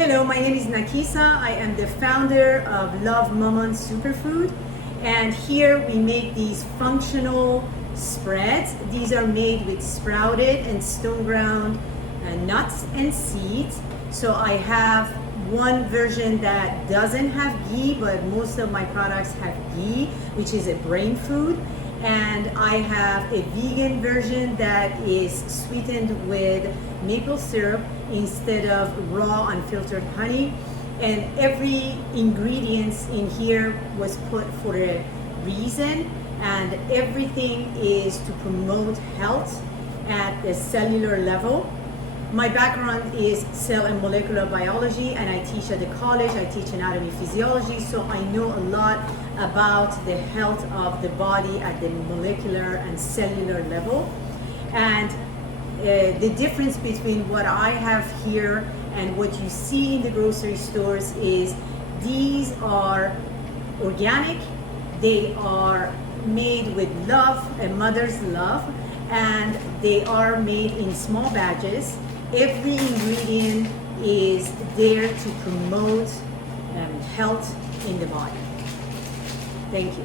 Hello, my name is Nakisa. I am the founder of LUV MAMAN Superfood, and here we make these functional spreads. These are made with sprouted and stone ground nuts and seeds. So I have one version that doesn't have ghee, but most of my products have ghee, which is a brain food. And I have a vegan version that is sweetened with maple syrup instead of raw unfiltered honey. And every ingredient in here was put for a reason, and everything is to promote health at the cellular level. My background is cell and molecular biology, and I teach at the college. I teach anatomy physiology, so I know a lot about the health of the body at the molecular and cellular level. And the difference between what I have here and what you see in the grocery stores is these are organic, they are made with love, a mother's love, and they are made in small batches. Every ingredient is there to promote health in the body. Thank you.